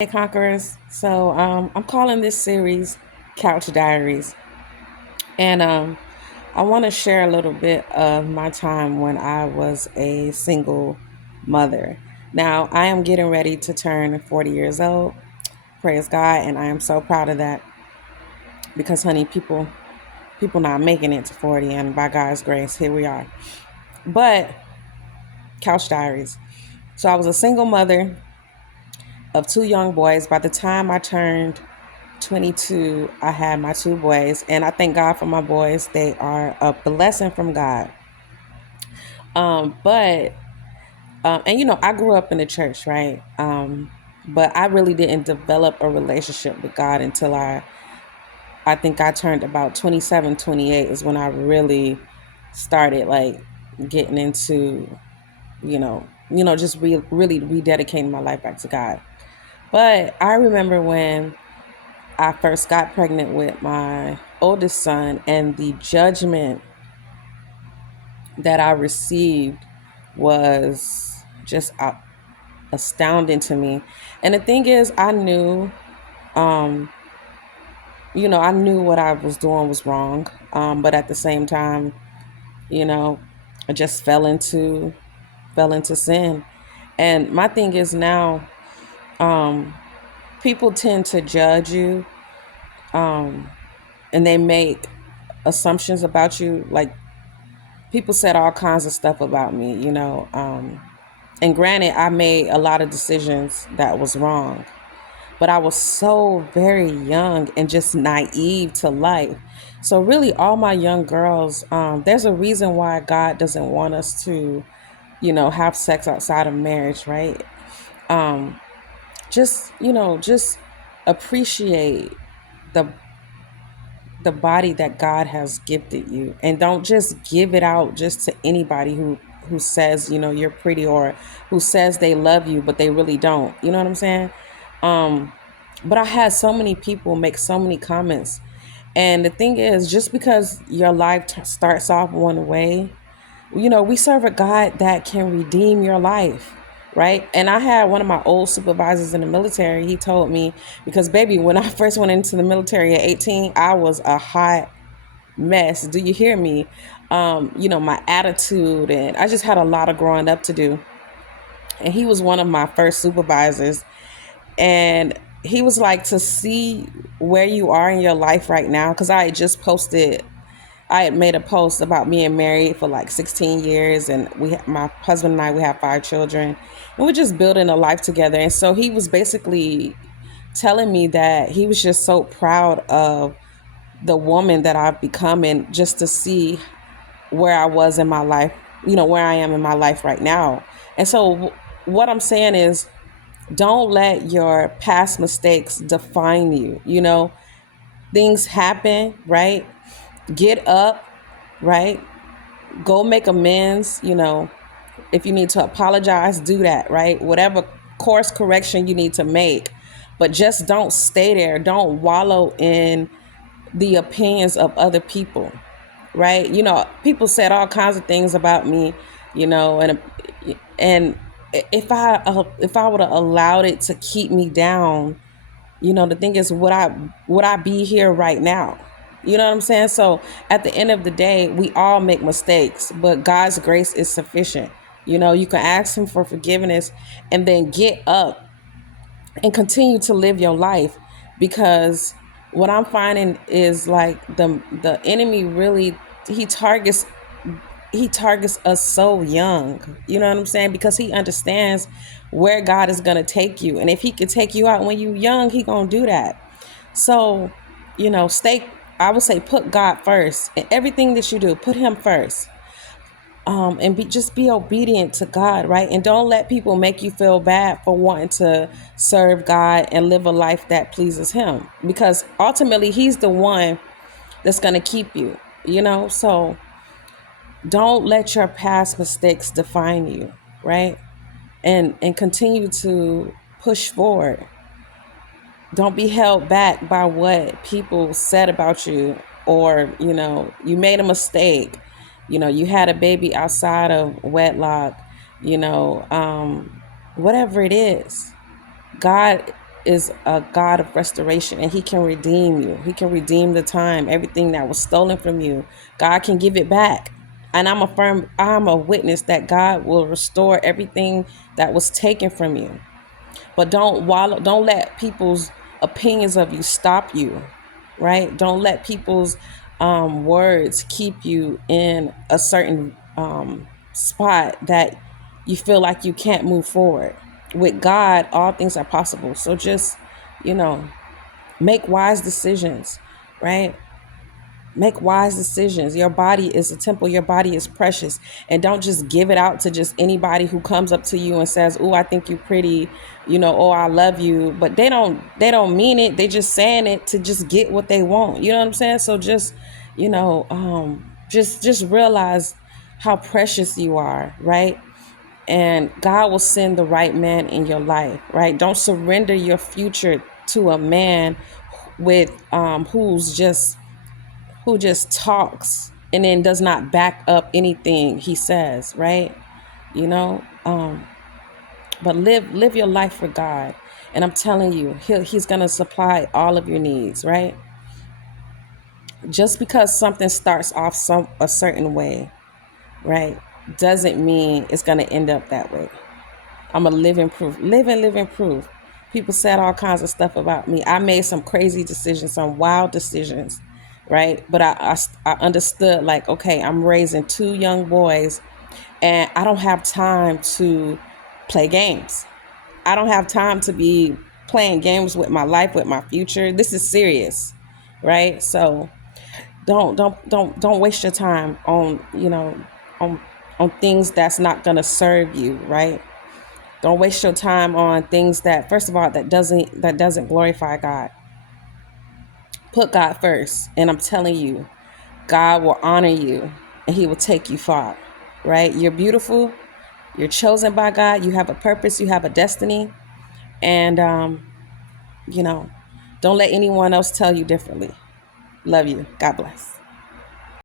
Hey Conquerors. I'm calling this series Couch Diaries. And I want to share a little bit of my time when I was a single mother. Now, I am getting ready to turn 40 years old. Praise God. And I am so proud of that because, honey, people not making it to 40. And by God's grace, here we are. But Couch Diaries. So I was a single mother of two young boys. By the time I turned 22, I had my two boys, and I thank God for my boys. They are a blessing from God. But and I grew up in the church, right? But I really didn't develop a relationship with God until I think I turned about 27, 28 is when I really started like getting into, just really rededicating my life back to God. But I remember when I first got pregnant with my oldest son, and the judgment that I received was just astounding to me. And the thing is, um, I knew what I was doing was wrong, but at the same time, you know, I just fell into sin. And my thing is now, um, people tend to judge you, um, and they make assumptions about you. Like, people said all kinds of stuff about me, and granted, I made a lot of decisions that was wrong, but I was so very young and just naive to life. So really, all my young girls, there's a reason why God doesn't want us to, have sex outside of marriage, right? Um, just appreciate the the body that God has gifted you, and don't just give it out just to anybody who says, you're pretty, or who says they love you but they really don't. You know what I'm saying? Um but I had so many people make so many comments, and the thing is, just because your life starts off one way, we serve a God that can redeem your life, right? And I had one of my old supervisors in the military. He told me, because baby, when I first went into the military at 18, I was a hot mess. Do you hear me? My attitude, and I just had a lot of growing up to do. And he was one of my first supervisors. And he was like, to see where you are in your life right now, because I had made a post about being married for like 16 years, and my husband and I, we have 5 children, and we're just building a life together. And so he was basically telling me that he was just so proud of the woman that I've become, and just to see where I was in my life, where I am in my life right now. And so what I'm saying is, don't let your past mistakes define you. Things happen, right? Get up, right? Go make amends. If you need to apologize, do that, right? Whatever course correction you need to make, but just don't stay there. Don't wallow in the opinions of other people, right? People said all kinds of things about me, and if I would have allowed it to keep me down, the thing is, would I be here right now? You know what I'm saying? So at the end of the day, we all make mistakes, but God's grace is sufficient. You can ask him for forgiveness, and then get up and continue to live your life, because what I'm finding is, like, the enemy really, he targets he targets us so young. You know what I'm saying? Because he understands where God is going to take you, and if he could take you out when you're young, he going to do that. So, stay, I would say, put God first in everything that you do. Put him first, and just be obedient to God, right? And don't let people make you feel bad for wanting to serve God and live a life that pleases him, because ultimately he's the one that's going to keep you, so don't let your past mistakes define you, right? And continue to push forward. Don't be held back by what people said about you, or you made a mistake, you had a baby outside of wedlock, you know um whatever it is. God is a God of restoration, and he can redeem you. He can redeem the time, everything that was stolen from you. God can give it back. And I'm a witness that God will restore everything that was taken from you. But don't let people's opinions of you stop you, right? Don't let people's words keep you in a certain spot that you feel like you can't move forward. With God, all things are possible. So just, you know, make wise decisions, right? Make wise decisions. Your body is a temple. Your body is precious. And don't just give it out to just anybody who comes up to you and says, "Oh, I think you're pretty," "Oh, I love you." But they don't mean it. They just saying it to just get what they want. You know what I'm saying? So just, just realize how precious you are, right? And God will send the right man in your life, right? Don't surrender your future to a man with who just talks and then does not back up anything he says, right? You know, but live your life for God, and I'm telling you, he's gonna supply all of your needs, right? Just because something starts off a certain way, right, doesn't mean it's gonna end up that way. I'm a living proof, living proof. People said all kinds of stuff about me. I made some crazy decisions, some wild decisions, right? But I understood, like, okay, I'm raising two young boys, and I don't have time to play games. I don't have time to be playing games with my life, with my future. This is serious, right? So don't waste your time on on on things that's not gonna serve you, right? Don't waste your time on things that, first of all, that doesn't glorify God. Put God first, and I'm telling you, God will honor you, and he will take you far, right? You're beautiful. You're chosen by God. You have a purpose. You have a destiny. And, you know, don't let anyone else tell you differently. Love you. God bless.